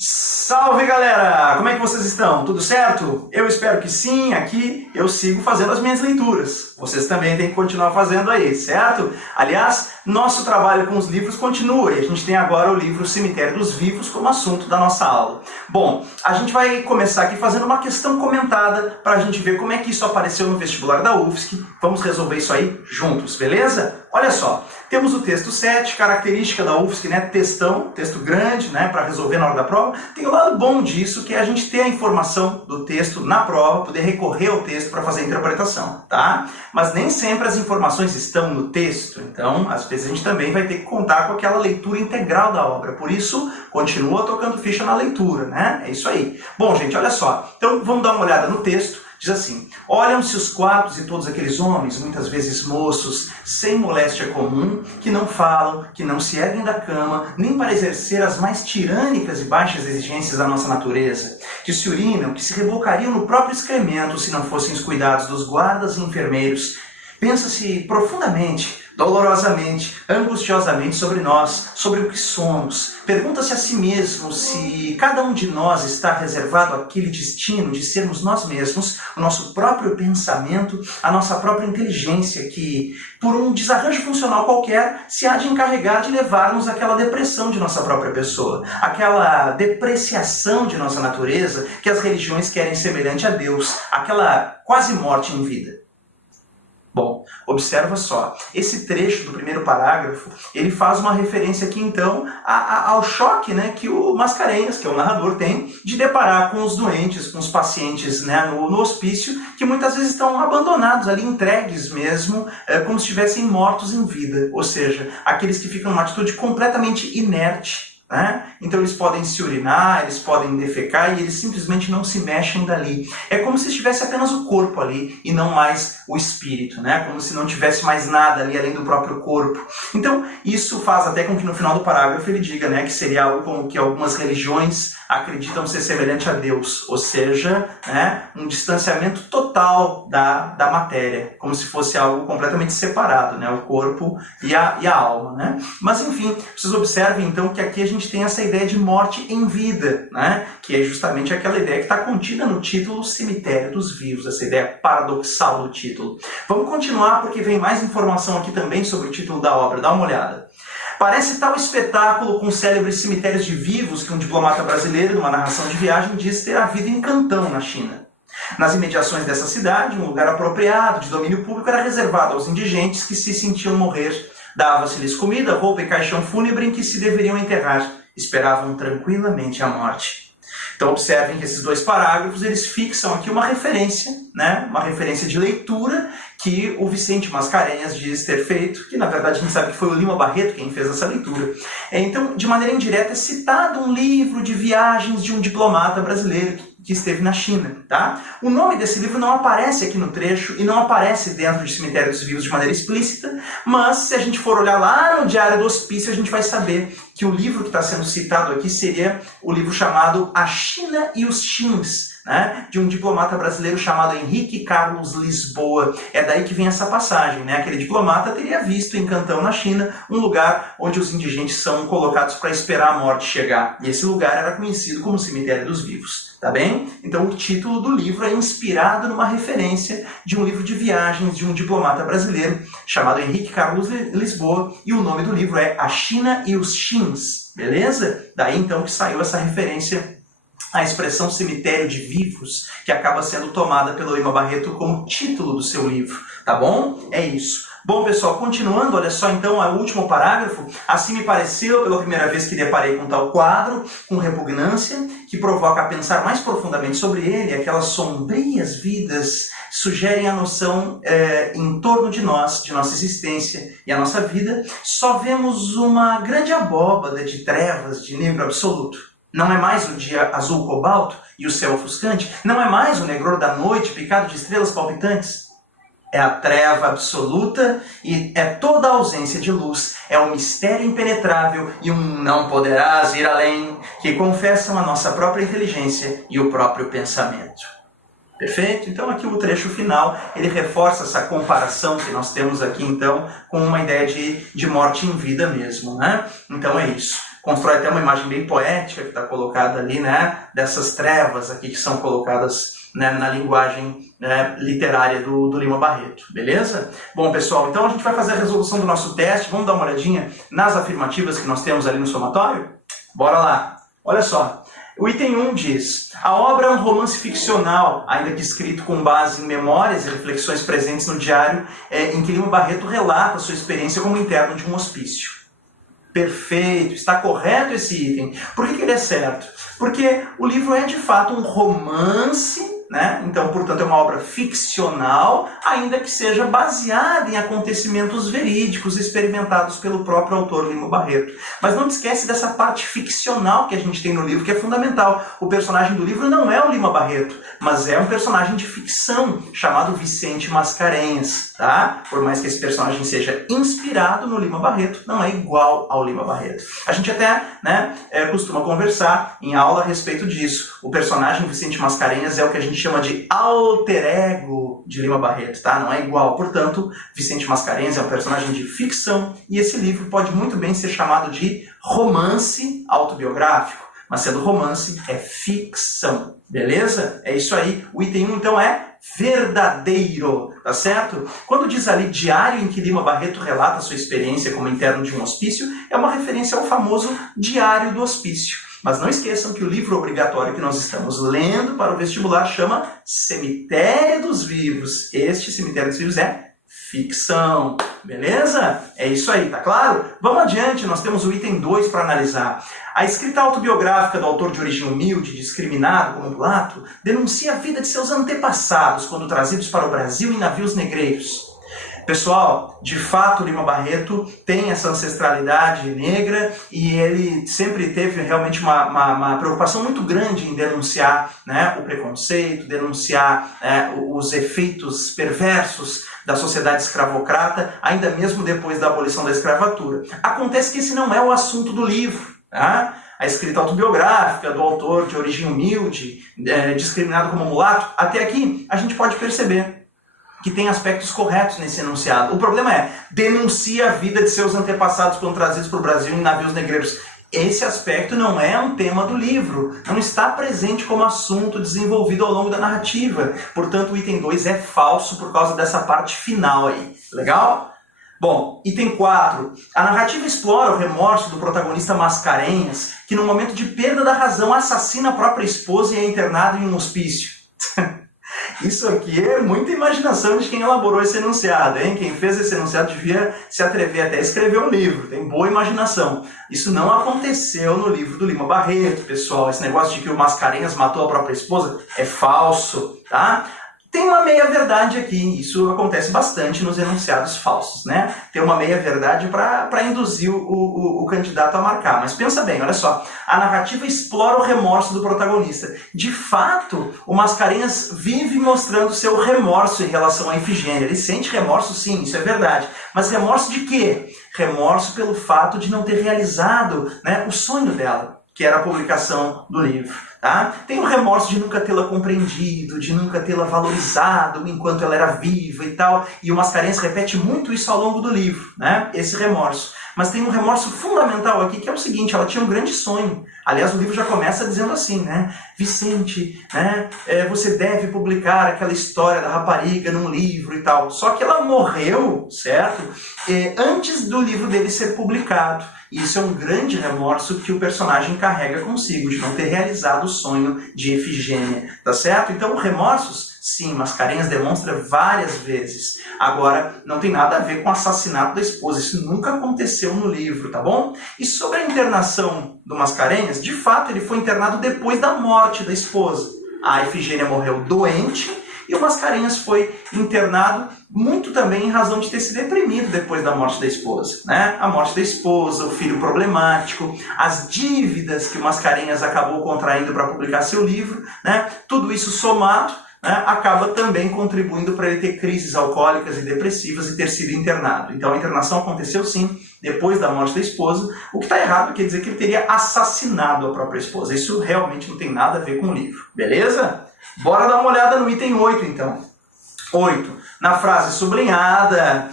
Salve galera! Como é que vocês estão? Tudo certo? Eu espero que sim, aqui eu sigo fazendo as minhas leituras. Vocês também têm que continuar fazendo aí, certo? Aliás, nosso trabalho com os livros continua e a gente tem agora o livro Cemitério dos Vivos como assunto da nossa aula. Bom, a gente vai começar aqui fazendo uma questão comentada para a gente ver como é que isso apareceu no vestibular da UFSC. Vamos resolver isso aí juntos, beleza? Olha só, temos o texto 7, característica da UFSC, né? Textão, texto grande, né? Para resolver na hora da prova. Tem o lado bom disso, que é a gente ter a informação do texto na prova, poder recorrer ao texto para fazer a interpretação, tá? Mas nem sempre as informações estão no texto, então às vezes a gente também vai ter que contar com aquela leitura integral da obra. Por isso, continua tocando ficha na leitura, né? É isso aí. Bom, gente, olha só. Então, vamos dar uma olhada no texto. Diz assim: olham-se os quadros e todos aqueles homens, muitas vezes moços, sem moléstia comum, que não falam, que não se erguem da cama, nem para exercer as mais tirânicas e baixas exigências da nossa natureza, que se urinam, que se revolcariam no próprio excremento se não fossem os cuidados dos guardas e enfermeiros. Pensa-se profundamente, dolorosamente, angustiosamente sobre nós, sobre o que somos. Pergunta-se a si mesmo se cada um de nós está reservado àquele destino de sermos nós mesmos, o nosso próprio pensamento, a nossa própria inteligência, que, por um desarranjo funcional qualquer, se há de encarregar de levar-nos àquela depressão de nossa própria pessoa, aquela depreciação de nossa natureza que as religiões querem semelhante a Deus, aquela quase morte em vida. Bom, observa só, esse trecho do primeiro parágrafo, ele faz uma referência aqui então ao choque, né, que o Mascarenhas, que é o narrador, tem de deparar com os doentes, com os pacientes, né, no hospício, que muitas vezes estão abandonados ali, entregues mesmo, como se estivessem mortos em vida, ou seja, aqueles que ficam numa atitude completamente inerte. Né? Então eles podem se urinar, eles podem defecar e eles simplesmente não se mexem dali. É como se estivesse apenas o corpo ali e não mais o espírito, né? Como se não tivesse mais nada ali além do próprio corpo. Então isso faz até com que no final do parágrafo ele diga, né, que seria algo como que algumas religiões acreditam ser semelhante a Deus, ou seja, né, um distanciamento total da matéria, como se fosse algo completamente separado, né, o corpo e a alma. Né? Mas enfim, vocês observem então que aqui a gente tem essa ideia de morte em vida, né? Que é justamente aquela ideia que está contida no título Cemitério dos Vivos, essa ideia paradoxal do título. Vamos continuar porque vem mais informação aqui também sobre o título da obra, dá uma olhada. Parece tal espetáculo com célebres cemitérios de vivos que um diplomata brasileiro, numa narração de viagem, diz ter havido em Cantão, na China. Nas imediações dessa cidade, um lugar apropriado, de domínio público, era reservado aos indigentes que se sentiam morrer. Dava-se-lhes comida, roupa e caixão fúnebre em que se deveriam enterrar. Esperavam tranquilamente a morte. Então observem que esses dois parágrafos eles fixam aqui uma referência, né? Uma referência de leitura que o Vicente Mascarenhas diz ter feito, que na verdade a gente sabe que foi o Lima Barreto quem fez essa leitura. Então, de maneira indireta, é citado um livro de viagens de um diplomata brasileiro que esteve na China. Tá? O nome desse livro não aparece aqui no trecho e não aparece dentro de Cemitério dos Vivos de maneira explícita, mas se a gente for olhar lá no Diário do Hospício, a gente vai saber que o livro que está sendo citado aqui seria o livro chamado A China e os Chins, né, de um diplomata brasileiro chamado Henrique Carlos Lisboa. É daí que vem essa passagem. Né? Aquele diplomata teria visto em Cantão, na China, um lugar onde os indigentes são colocados para esperar a morte chegar. E esse lugar era conhecido como Cemitério dos Vivos. Tá bem? Então o título do livro é inspirado numa referência de um livro de viagens de um diplomata brasileiro chamado Henrique Carlos Lisboa, e o nome do livro é A China e os Chins. Beleza? Daí então que saiu essa referência à expressão cemitério de vivos, que acaba sendo tomada pelo Lima Barreto como título do seu livro. Tá bom? É isso. Bom, pessoal, continuando, olha só então o último parágrafo. Assim me pareceu, pela primeira vez que deparei com tal quadro, com repugnância, que provoca a pensar mais profundamente sobre ele, aquelas sombrias vidas sugerem a noção em torno de nós, de nossa existência e a nossa vida, só vemos uma grande abóbada de trevas, de negro absoluto. Não é mais o dia azul cobalto e o céu ofuscante, não é mais o negror da noite picado de estrelas palpitantes. É a treva absoluta e é toda a ausência de luz. É um mistério impenetrável e um não poderás ir além, que confessam a nossa própria inteligência e o próprio pensamento. Perfeito? Então aqui o trecho final, ele reforça essa comparação que nós temos aqui então com uma ideia de morte em vida mesmo. Né? Então é isso. constrói até uma imagem bem poética que está colocada ali, né, dessas trevas aqui que são colocadas, né, na linguagem, né, literária do Lima Barreto, beleza? Bom, pessoal, então a gente vai fazer a resolução do nosso teste, vamos dar uma olhadinha nas afirmativas que nós temos ali no somatório? Bora lá! Olha só, o item 1 diz: a obra é um romance ficcional, ainda que escrito com base em memórias e reflexões presentes no diário, em que Lima Barreto relata sua experiência como interno de um hospício. Perfeito, está correto esse item. Por que ele é certo? Porque o livro é de fato um romance, né? Então, portanto, é uma obra ficcional, ainda que seja baseada em acontecimentos verídicos experimentados pelo próprio autor Lima Barreto. Mas não te esquece dessa parte ficcional que a gente tem no livro, que é fundamental. O personagem do livro não é o Lima Barreto, mas é um personagem de ficção, chamado Vicente Mascarenhas, tá? Por mais que esse personagem seja inspirado no Lima Barreto, não é igual ao Lima Barreto. A gente até, né, costuma conversar em aula a respeito disso. O personagem Vicente Mascarenhas é o que a gente chama de alter ego de Lima Barreto, tá? Não é igual. Portanto, Vicente Mascarenhas é um personagem de ficção e esse livro pode muito bem ser chamado de romance autobiográfico, mas sendo romance é ficção, beleza? É isso aí. O item 1 então é verdadeiro, tá certo? Quando diz ali diário em que Lima Barreto relata sua experiência como interno de um hospício, é uma referência ao famoso Diário do Hospício. Mas não esqueçam que o livro obrigatório que nós estamos lendo para o vestibular chama Cemitério dos Vivos. Este Cemitério dos Vivos é ficção, beleza? É isso aí, tá claro? Vamos adiante, nós temos o item 2 para analisar. A escrita autobiográfica do autor de origem humilde, discriminado como mulato, denuncia a vida de seus antepassados quando trazidos para o Brasil em navios negreiros. Pessoal, de fato, Lima Barreto tem essa ancestralidade negra e ele sempre teve realmente uma preocupação muito grande em denunciar, né, o preconceito, denunciar os efeitos perversos da sociedade escravocrata, ainda mesmo depois da abolição da escravatura. Acontece que esse não é o assunto do livro, tá? A escrita autobiográfica do autor de origem humilde, discriminado como mulato, até aqui a gente pode perceber que tem aspectos corretos nesse enunciado. O problema é, denuncia a vida de seus antepassados quando trazidos para o Brasil em navios negreiros. Esse aspecto não é um tema do livro, não está presente como assunto desenvolvido ao longo da narrativa. Portanto, o item 2 é falso por causa dessa parte final aí. Legal? Bom, item 4. A narrativa explora o remorso do protagonista Mascarenhas, que no momento de perda da razão assassina a própria esposa e é internado em um hospício. Isso aqui é muita imaginação de quem elaborou esse enunciado, hein? Quem fez esse enunciado devia se atrever até a escrever um livro, tem boa imaginação. Isso não aconteceu no livro do Lima Barreto, pessoal. Esse negócio de que o Mascarenhas matou a própria esposa é falso, tá? Tem uma meia-verdade aqui, isso acontece bastante nos enunciados falsos, né? Tem uma meia-verdade para induzir o candidato a marcar. Mas pensa bem, olha só, a narrativa explora o remorso do protagonista. De fato, o Mascarenhas vive mostrando seu remorso em relação à Ifigênia. Ele sente remorso sim, isso é verdade. Mas remorso de quê? Remorso pelo fato de não ter realizado, né, o sonho dela, que era a publicação do livro. Tá? Tem o remorso de nunca tê-la compreendido, de nunca tê-la valorizado enquanto ela era viva e tal. E o Mascarenhas repete muito isso ao longo do livro, né? Esse remorso. Mas tem um remorso fundamental aqui, que é o seguinte: ela tinha um grande sonho. Aliás, o livro já começa dizendo assim, né? Vicente, né, você deve publicar aquela história da rapariga num livro e tal. Só que ela morreu, certo? Antes do livro dele ser publicado. E isso é um grande remorso que o personagem carrega consigo, de não ter realizado o sonho de Ifigênia, tá certo? Então, remorsos, sim, Mascarenhas demonstra várias vezes. Agora, não tem nada a ver com o assassinato da esposa, isso nunca aconteceu no livro, tá bom? E sobre a internação do Mascarenhas, de fato, ele foi internado depois da morte da esposa. A Ifigênia morreu doente e o Mascarenhas foi internado muito também em razão de ter se deprimido depois da morte da esposa, né? A morte da esposa, o filho problemático, as dívidas que o Mascarenhas acabou contraindo para publicar seu livro, né? Tudo isso somado, né, acaba também contribuindo para ele ter crises alcoólicas e depressivas e ter sido internado. Então a internação aconteceu sim, depois da morte da esposa. O que está errado quer dizer que ele teria assassinado a própria esposa. Isso realmente não tem nada a ver com o livro, beleza? Bora dar uma olhada no item 8 então. 8. Na frase sublinhada,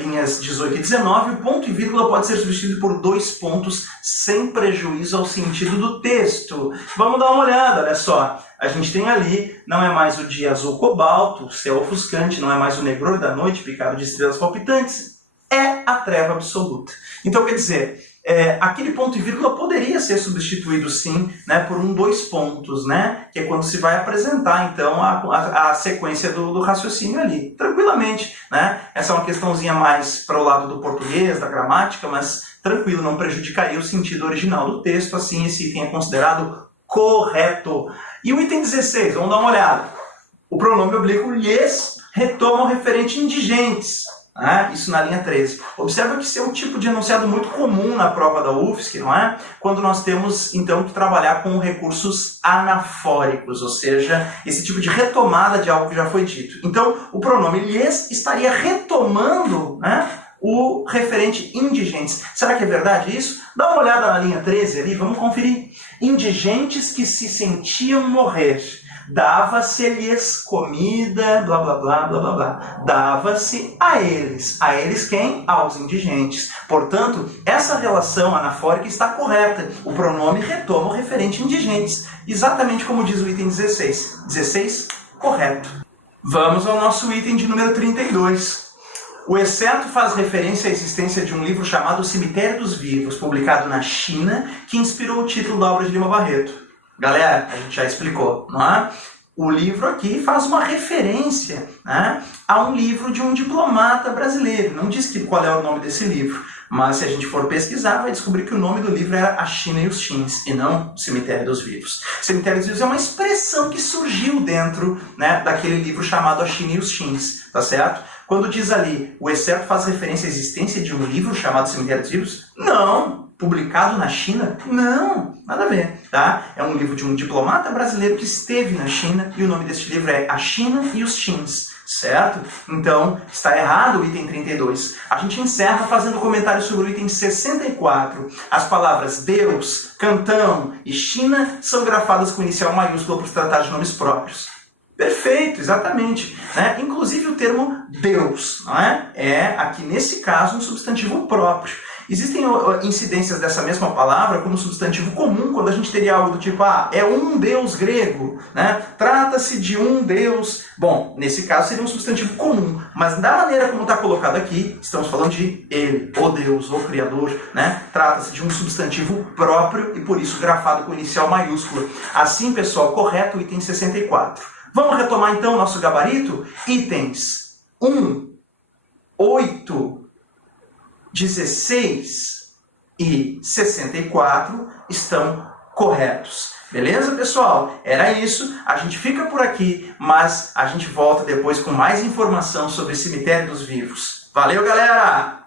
linhas 18 e 19, o ponto e vírgula pode ser substituído por 2 pontos sem prejuízo ao sentido do texto. Vamos dar uma olhada, olha só. A gente tem ali, não é mais o dia azul cobalto, o céu ofuscante, não é mais o negror da noite picado de estrelas palpitantes, é a treva absoluta. Então, quer dizer, aquele ponto e vírgula poderia ser substituído sim, né, por 2 pontos, né, que é quando se vai apresentar então a sequência do raciocínio ali, tranquilamente, né? Essa é uma questãozinha mais para o lado do português, da gramática, mas tranquilo, não prejudicaria o sentido original do texto, assim esse item é considerado correto. E o item 16, vamos dar uma olhada. O pronome oblíquo lhes retoma o referente indigentes. Isso na linha 13. Observa que isso é um tipo de enunciado muito comum na prova da UFSC, não é? Quando nós temos, então, que trabalhar com recursos anafóricos, ou seja, esse tipo de retomada de algo que já foi dito. Então, o pronome lhes estaria retomando, né, o referente indigentes. Será que é verdade isso? Dá uma olhada na linha 13 ali, vamos conferir. Indigentes que se sentiam morrer. Dava-se-lhes comida, blá, blá, blá, blá, blá, blá. Dava-se a eles. A eles quem? Aos indigentes. Portanto, essa relação anafórica está correta. O pronome retoma o referente indigentes. Exatamente como diz o item 16. 16, correto. Vamos ao nosso item de número 32. O exceto faz referência à existência de um livro chamado Cemitério dos Vivos, publicado na China, que inspirou o título da obra de Lima Barreto. Galera, a gente já explicou, não é? O livro aqui faz uma referência, né, a um livro de um diplomata brasileiro. Não diz qual é o nome desse livro, mas se a gente for pesquisar, vai descobrir que o nome do livro era A China e os Chins, e não Cemitério dos Vivos. Cemitério dos Vivos é uma expressão que surgiu dentro, né, daquele livro chamado A China e os Chins, tá certo? Quando diz ali, o excerto faz referência à existência de um livro chamado Cemitério dos Vivos? Não! Publicado na China? Não! Nada a ver, tá? É um livro de um diplomata brasileiro que esteve na China e o nome deste livro é A China e os Chins, certo? Então, está errado o item 32. A gente encerra fazendo comentário sobre o item 64. As palavras Deus, Cantão e China são grafadas com inicial maiúscula por se tratar de nomes próprios. Perfeito, exatamente. Né? Inclusive o termo Deus, não é? É, aqui nesse caso, um substantivo próprio. Existem incidências dessa mesma palavra como substantivo comum, quando a gente teria algo do tipo, é um deus grego, né? Trata-se de um deus. Bom, nesse caso seria um substantivo comum, mas da maneira como está colocado aqui, estamos falando de ele, o Deus, o Criador, né? Trata-se de um substantivo próprio e por isso grafado com inicial maiúscula. Assim, pessoal, correto o item 64. Vamos retomar então o nosso gabarito? Itens 1, 8, 16 e 64 estão corretos. Beleza, pessoal? Era isso. A gente fica por aqui, mas a gente volta depois com mais informação sobre o Cemitério dos Vivos. Valeu, galera!